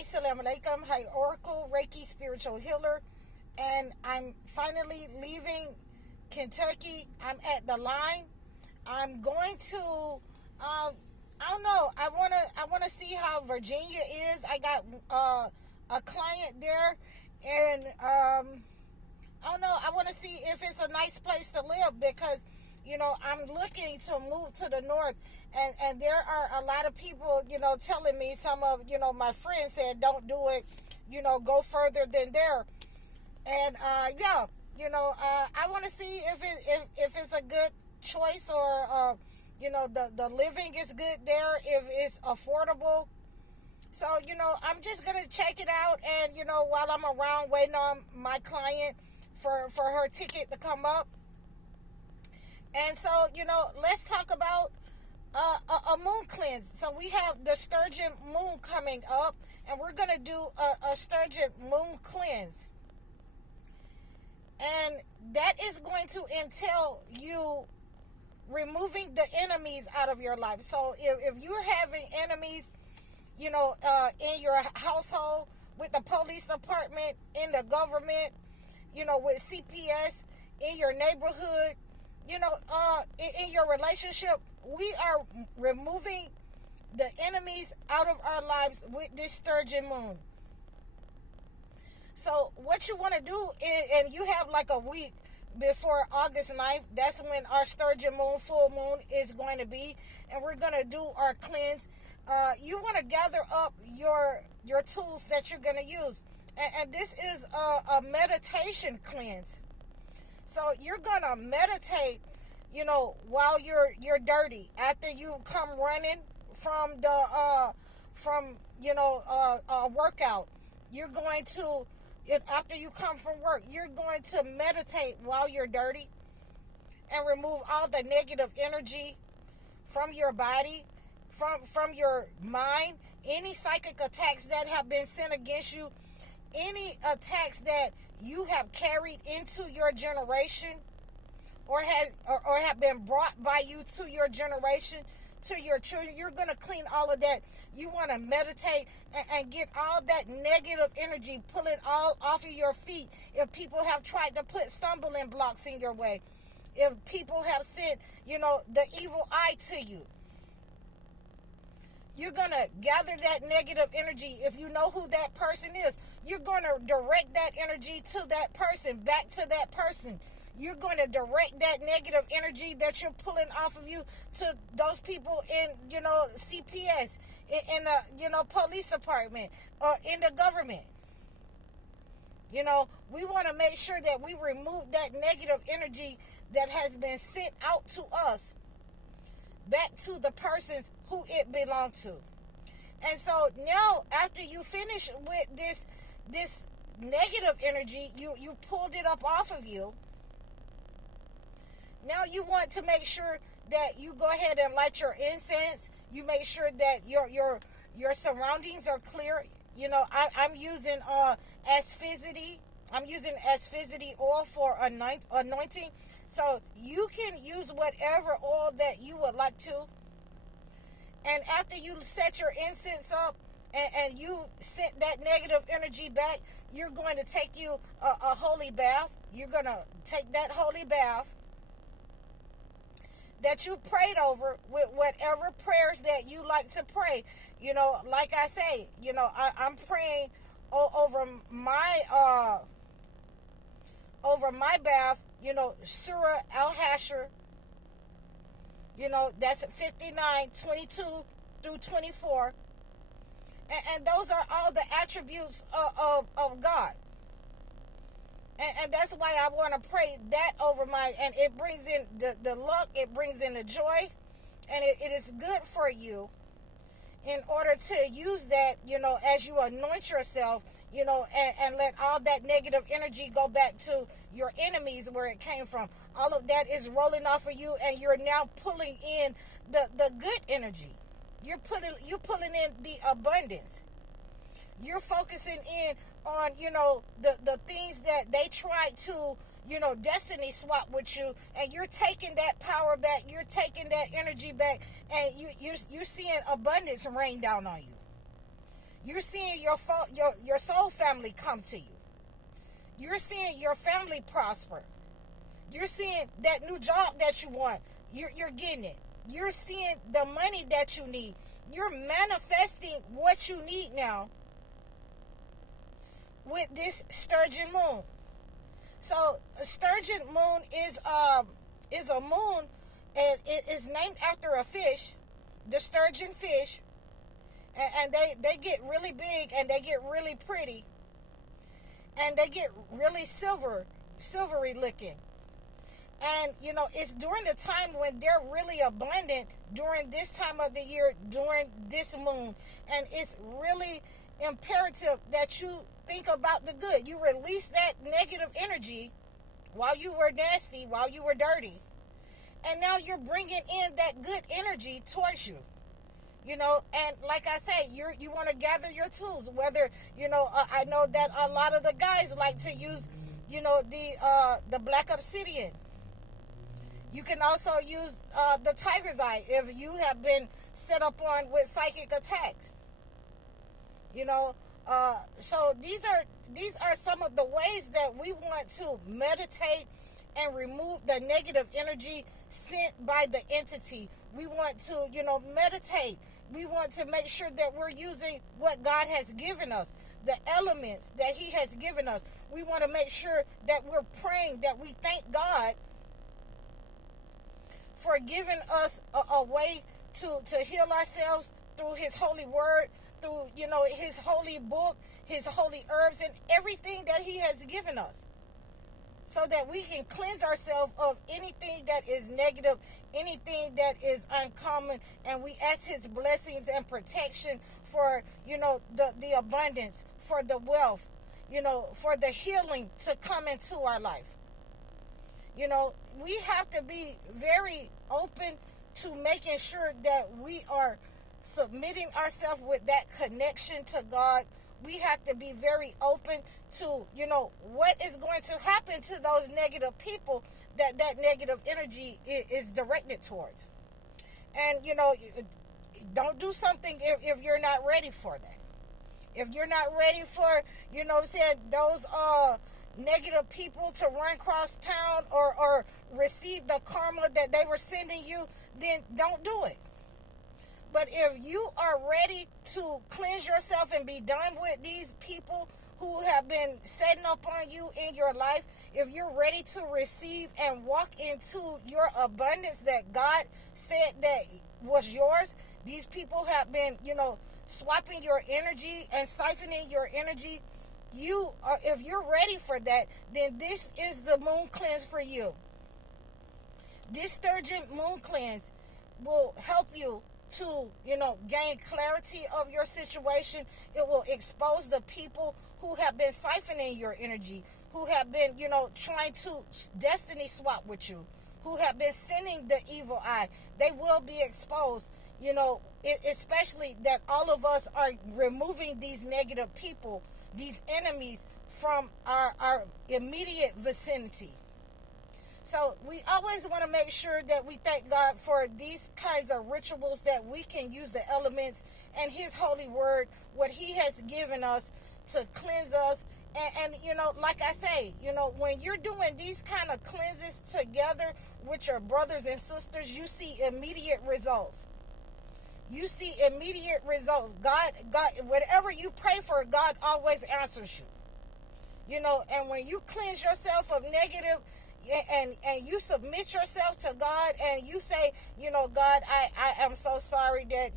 Hi, Salam Alaikum. Hi, Oracle, Reiki, Spiritual Healer. And I'm finally leaving Kentucky. I'm at the line. I'm going to, I don't know. I wanna see how Virginia is. I got a client there, and I don't know. I want to see if it's a nice place to live because, I'm looking to move to the north, and there are a lot of people, telling me. Some of, my friends said don't do it, go further than there, and yeah, I want to see if it's a good choice, or the living is good there, if it's affordable. So, I'm just going to check it out. And, while I'm around waiting on my client for her ticket to come up. And so, let's talk about a moon cleanse. So we have the Sturgeon moon coming up, and we're going to do a Sturgeon moon cleanse. And that is going to entail you removing the enemies out of your life. So if you're having enemies, in your household, with the police department, in the government, with CPS, in your neighborhood, in your relationship, we are removing the enemies out of our lives with this Sturgeon moon. So what you want to do is, and you have like a week before August 9th, that's when our Sturgeon moon, full moon, is going to be, and we're going to do our cleanse. You want to gather up your tools that you're going to use. And this is a meditation cleanse. So you're going to meditate, while you're dirty. After you come running from the workout, you're going to, after you come from work, you're going to meditate while you're dirty and remove all the negative energy from your body, from your mind, any psychic attacks that have been sent against you, any attacks that you have carried into your generation, or have been brought by you to your generation, to your children. You're going to clean all of that. You want to meditate and get all that negative energy, pull it all off of your feet. If people have tried to put stumbling blocks in your way, if people have sent, the evil eye to you, you're going to gather that negative energy. If you know who that person is, you're going to direct that energy to that person, back to that person. You're going to direct that negative energy that you're pulling off of you to those people in, CPS, in the, police department, in the government. We want to make sure that we remove that negative energy that has been sent out to us, back to the persons who it belonged to. And so now, after you finish with this negative energy, you pulled it up off of you. Now you want to make sure that you go ahead and light your incense. You make sure that your surroundings are clear. I'm using asphyxity. I'm using asphyxity oil for anointing. So you can use whatever oil that you would like to. And after you set your incense up and you sent that negative energy back, you're going to take you a holy bath. You're going to take that holy bath that you prayed over with whatever prayers that you like to pray. Like I say, I'm praying over my bath, Surah Al-Hashr, that's 59:22 through 24. And those are all the attributes of God. And that's why I want to pray that over and it brings in the luck, it brings in the joy, and it is good for you in order to use that, as you anoint yourself, and let all that negative energy go back to your enemies where it came from. All of that is rolling off of you, and you're now pulling in the good energy. You're pulling in the abundance. You're focusing in on, the things that they tried to, destiny swap with you, and you're taking that power back, you're taking that energy back, and you're seeing abundance rain down on you. You're seeing your soul family come to you. You're seeing your family prosper. You're seeing that new job that you want. You're getting it. You're seeing the money that you need. You're manifesting what you need now with this Sturgeon moon. So a Sturgeon moon is a moon, and it is named after a fish, the sturgeon fish, and they get really big and they get really pretty, and they get really silvery looking. And it's during the time when they're really abundant, during this time of the year, during this moon. And it's really imperative that you think about the good. You release that negative energy while you were nasty, while you were dirty. And now you're bringing in that good energy towards you. And like I say, you want to gather your tools. Whether, I know that a lot of the guys like to use, the black obsidian. You can also use the tiger's eye if you have been set up on with psychic attacks. So these are some of the ways that we want to meditate and remove the negative energy sent by the entity. We want to, meditate. We want to make sure that we're using what God has given us, the elements that He has given us. We want to make sure that we're praying, that we thank God for giving us a way to heal ourselves through His holy word, through, His holy book, His holy herbs, and everything that He has given us, so that we can cleanse ourselves of anything that is negative, anything that is uncommon, and we ask His blessings and protection for, the abundance, for the wealth, for the healing to come into our life. We have to be very open to making sure that we are submitting ourselves with that connection to God. We have to be very open to, what is going to happen to those negative people that negative energy is directed towards. And, don't do something if you're not ready for that. If you're not ready for, those negative people to run across town or receive the karma that they were sending you, then don't do it. But if you are ready to cleanse yourself and be done with these people who have been setting up on you in your life, if you're ready to receive and walk into your abundance that God said that was yours, these people have been, swapping your energy and siphoning your energy. If you're ready for that, then this is the moon cleanse for you. This Sturgeon moon cleanse will help you to, gain clarity of your situation. It will expose the people who have been siphoning your energy, who have been, trying to destiny swap with you, who have been sending the evil eye. They will be exposed, especially that all of us are removing these negative people, these enemies from our immediate vicinity. So we always want to make sure that we thank God for these kinds of rituals, that we can use the elements and His holy word, what He has given us to cleanse us. And like I say, when you're doing these kind of cleanses together with your brothers and sisters, you see immediate results. You see immediate results. God, whatever you pray for, God always answers you. And when you cleanse yourself of negative and you submit yourself to God and you say, God, I am so sorry that,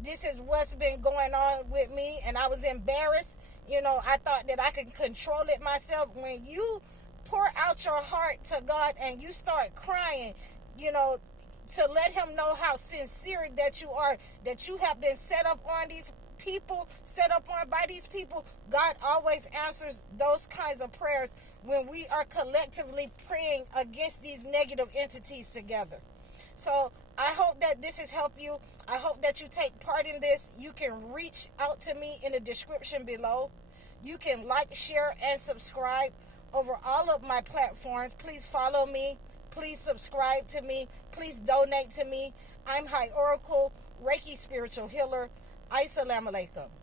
this is what's been going on with me, and I was embarrassed. I thought that I could control it myself. When you pour out your heart to God and you start crying, to let Him know how sincere that you are, that you have been set up on these people, set up on by these people, God always answers those kinds of prayers when we are collectively praying against these negative entities together. So I hope that this has helped you. I hope that you take part in this. You can reach out to me in the description below. You can like, share, and subscribe over all of my platforms. Please follow me. Please subscribe to me. Please donate to me. I'm High Oracle, Reiki Spiritual Healer. Assalamu alaikum.